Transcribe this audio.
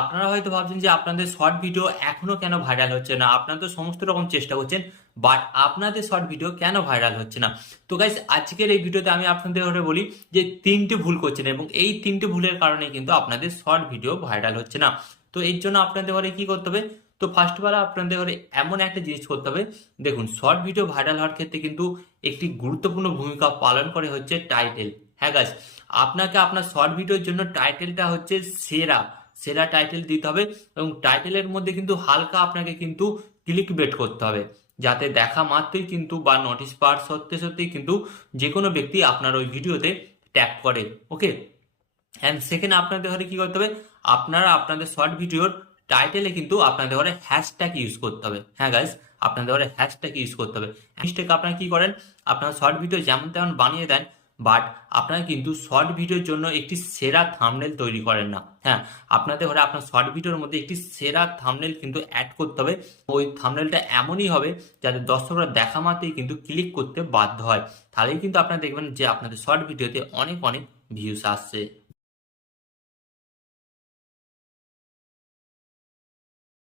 আপনারা হয়তো ভাবছেন যে আপনাদের শর্ট ভিডিও এখনো কেন ভাইরাল হচ্ছে না? আপনারা তো সমস্ত রকম চেষ্টা করছেন, বাট আপনাদের শর্ট ভিডিও কেন ভাইরাল হচ্ছে না? তো গাইস, আজকের এই ভিডিওতে আমি আপনাদের বলি যে ৩ টে ভুল করছেন এবং এই ৩ টে ভুলের কারণে কিন্তু আপনাদের শর্ট ভিডিও ভাইরাল হচ্ছে না। তো এর জন্য আপনাদের কি করতে হবে? তো ফার্স্ট অফ অল আপনাদের এমন একটা জিনিস করতে হবে। দেখুন, শর্ট ভিডিও ভাইরাল হওয়ার ক্ষেত্রে কিন্তু একটি গুরুত্বপূর্ণ ভূমিকা পালন করে হচ্ছে টাইটেল। হ্যাঁ গাইস, আপনাকে আপনার শর্ট ভিডিওর জন্য টাইটেলটা হচ্ছে সেরা সেরা টাইটেল দিতে হবে এবং টাইটেলের মধ্যে কিন্তু হালকা আপনাকে কিন্তু ক্লিক বেট করতে হবে, যাতে দেখা মাত্রই কিন্তু বা নোটিশ পাওয়ার সত্ত্বে সত্ত্বেই কিন্তু যে কোনো ব্যক্তি আপনার ওই ভিডিওতে ট্যাগ করে। ওকে, অ্যান্ড সেকেন্ড আপনাদের কি করতে হবে? আপনারা আপনাদের শর্ট ভিডিওর টাইটেলে কিন্তু আপনাদের হ্যাশট্যাগ ইউজ করতে হবে। হ্যাঁ গাইস, আপনাদের হ্যাশট্যাগ ইউজ করতে হবে। হ্যাশট্যাগ আপনারা কি করেন? আপনার শর্ট ভিডিও যেমন তেমন বানিয়ে দেন, বাট আপনারা কিন্তু শর্ট ভিডিওর জন্য একটি সেরা থাম্বনেল তৈরি করেন না। হ্যাঁ, আপনাদের আপনার শর্ট ভিডিওর মধ্যে একটি সেরা থাম্বনেল কিন্তু অ্যাড করতে হবে। ওই থাম্বনেলটা এমনই হবে যাতে দর্শকরা দেখা মাত্রই কিন্তু ক্লিক করতে বাধ্য হয়। তাহলেই কিন্তু আপনারা দেখবেন যে আপনাদের শর্ট ভিডিওতে অনেক অনেক ভিউস আসছে।